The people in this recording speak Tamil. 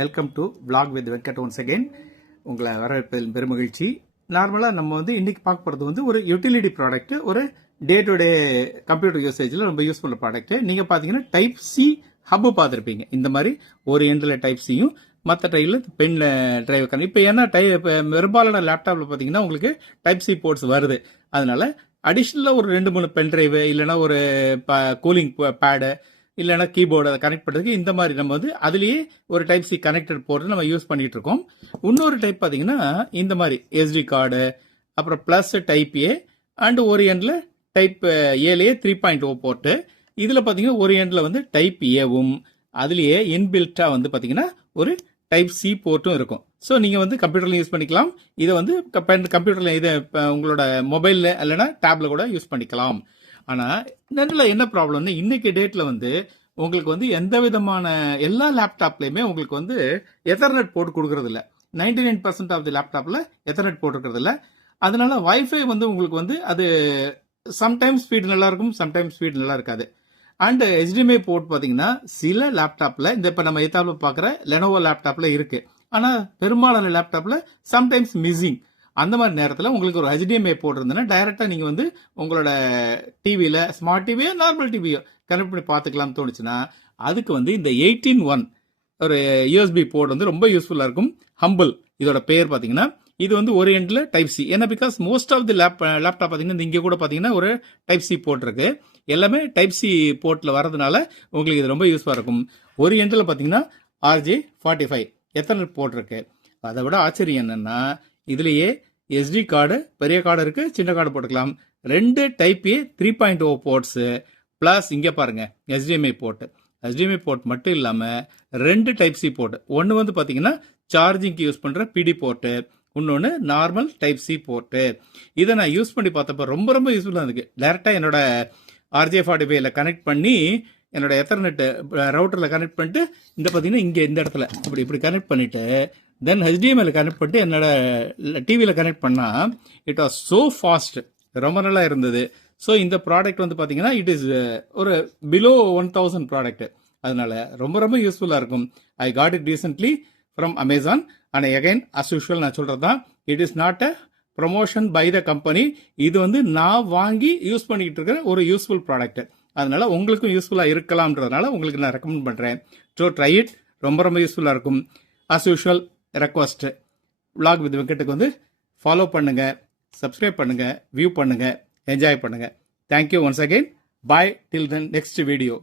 Welcome to vlog with Venkat once again. உங்களை வரவேற்பதில் பெருமகிழ்ச்சி. நார்மலாக நம்ம இன்னைக்கு பார்க்க போகிறது ஒரு யூட்டிலிட்டி ப்ராடக்ட், ஒரு டே டு டே கம்ப்யூட்டர் யூசேஜில் ரொம்ப யூஸ் பண்ணுற ப்ராடக்ட். நீங்கள் பார்த்தீங்கன்னா டைப் சி ஹப்பு பார்த்துருப்பீங்க. இந்த மாதிரி ஒரு எண்டில் டைப் சியும் மற்ற டைல பென் டிரைவ் கணக்கு. இப்போ ஏன்னா பெரும்பாலான லேப்டாப்பில் பார்த்தீங்கன்னா உங்களுக்கு டைப் சி போர்ட்ஸ் வருது. அதனால அடிஷ்னலாக ஒரு 2-3 பென் டிரைவு இல்லைன்னா ஒரு கூலிங் பேடு இல்லைன்னா கீபோர்டு அதை கனெக்ட் பண்ணுறதுக்கு இந்த மாதிரி நம்ம அதுலேயே ஒரு டைப் சி கனெக்டட் போர்டு நம்ம யூஸ் பண்ணிட்டு இருக்கோம். இன்னொரு டைப் பார்த்தீங்கன்னா இந்த மாதிரி எஸ்டி கார்டு, அப்புறம் ப்ளஸ் டைப் ஏ அண்ட் ஒரு எண்டில் டைப் ஏலேயே 3.0 போர்ட்டு. இதில் பார்த்தீங்கன்னா ஒரு எண்டில் டைப் ஏவும் அதுலேயே இன்பில்ட்டாக பார்த்தீங்கன்னா ஒரு டைப் சி போர்ட்டும் இருக்கும். ஸோ நீங்கள் கம்ப்யூட்டரில் யூஸ் பண்ணிக்கலாம். இதை கம்ப்யூட்டரில் இதை உங்களோட மொபைலில் இல்லைன்னா டேப்ல கூட யூஸ் பண்ணிக்கலாம். ஆனால் நடுவில் என்ன ப்ராப்ளம்னு இன்னைக்கு டேட்டில் உங்களுக்கு எந்த விதமான எல்லா லேப்டாப்லையுமே உங்களுக்கு எத்தர்நெட் போர்ட் கொடுக்கறது இல்லை. 99% ஆஃப் தி லேப்டாப்பில் எத்தர்நெட் போர்ட் இருக்கிறது இல்லை. அதனால வைஃபை உங்களுக்கு அது சம்டைம்ஸ் ஸ்பீட் நல்லா இருக்கும், சம்டைம்ஸ் ஸ்பீட் நல்லா இருக்காது. அண்ட் HDMI போர்ட் பார்த்தீங்கன்னா சில லேப்டாப்பில் இந்த இப்போ நம்ம எத்தாப்பில் பார்க்குற லெனோவோ லேப்டாப்பில் இருக்கு. ஆனால் பெரும்பாலான லேப்டாப்பில் சம்டைம்ஸ் மிஸ்ஸிங். அந்த மாதிரி நேரத்தில் உங்களுக்கு ஒரு HDMI போர்ட் இருந்ததுன்னா டைரெக்டாக நீங்கள் உங்களோட டிவியில் ஸ்மார்ட் டிவியோ நார்மல் டிவியோ கனெக்ட் பண்ணி பார்த்துக்கலாம்னு தோணுச்சுன்னா அதுக்கு இந்த 18-1 ஒரு USB போர்ட் ரொம்ப யூஸ்ஃபுல்லாக இருக்கும். ஹம்பிள் இதோட பேர் பார்த்தீங்கன்னா இது ஒரு எண்டில் டைப் சி. ஏன்னா because most of the laptop பார்த்தீங்கன்னா இங்கே கூட பார்த்தீங்கன்னா ஒரு டைப் சி போர்ட் இருக்கு. எல்லாமே டைப் சி போர்ட்டில் வரதுனால உங்களுக்கு இது ரொம்ப யூஸ்ஃபுல்லாக இருக்கும். ஒரு எண்டில் பார்த்தீங்கன்னா RJ45 எத்தனை போர்ட் இருக்கு. அதை விட ஆச்சரியம் என்னன்னா இதுலேயே எஸ்டி கார்டு பெரிய கார்டு இருக்கு, சின்ன கார்டு போட்டுக்கலாம். 2 டைப் ஏ 3.0 போர்ட்ஸ் பிளஸ் இங்கே பாருங்க HDMI போர்ட். HDMI போர்ட் மட்டும் இல்லாமல் 2 டைப் சி போர்ட். ஒன்று பார்த்தீங்கன்னா சார்ஜிங்க்கு யூஸ் பண்ணுற PD போர்ட்டு, இன்னொன்று நார்மல் டைப் சி போர்ட்டு. இதை நான் யூஸ் பண்ணி பார்த்தப்ப ரொம்ப ரொம்ப யூஸ்ஃபுல்லாக இருக்கு. டைரெக்டாக என்னோட RJ45 கனெக்ட் பண்ணி என்னோட எத்தர்நெட் ரவுட்டரில் கனெக்ட் பண்ணிட்டு இந்த பார்த்தீங்கன்னா இங்கே இந்த இடத்துல இப்படி கனெக்ட் பண்ணிட்டு தென் HDMI கனெக்ட் பண்ணிட்டு என்னோட டிவியில் கனெக்ட் பண்ணால் இட் வாஸ் ஸோ ஃபாஸ்ட், ரொம்ப நல்லா இருந்தது. ஸோ இந்த ப்ராடக்ட் பார்த்தீங்கன்னா இட் இஸ் ஒரு பிலோ 1000 ப்ராடக்ட். அதனால ரொம்ப ரொம்ப யூஸ்ஃபுல்லாக இருக்கும். I got it recently from Amazon. And again as usual நான் சொல்கிறது தான், it is not a promotion by the company. இது நான் வாங்கி யூஸ் பண்ணிக்கிட்டு இருக்கிற ஒரு யூஸ்ஃபுல் ப்ராடக்ட். அதனால உங்களுக்கும் யூஸ்ஃபுல்லாக இருக்கலாம்ன்றதுனால உங்களுக்கு நான் ரெக்கமெண்ட் பண்ணுறேன். ஸோ ட்ரை இட், ரொம்ப ரொம்ப யூஸ்ஃபுல்லாக இருக்கும். As usual request vlog with வெங்கட்டுக்கு ஃபாலோ பண்ணுங்க, சப்ஸ்கிரைப் பண்ணுங்க, வியூ பண்ணுங்க, என்ஜாய் பண்ணுங்க. Thank you once again. Bye till then next video.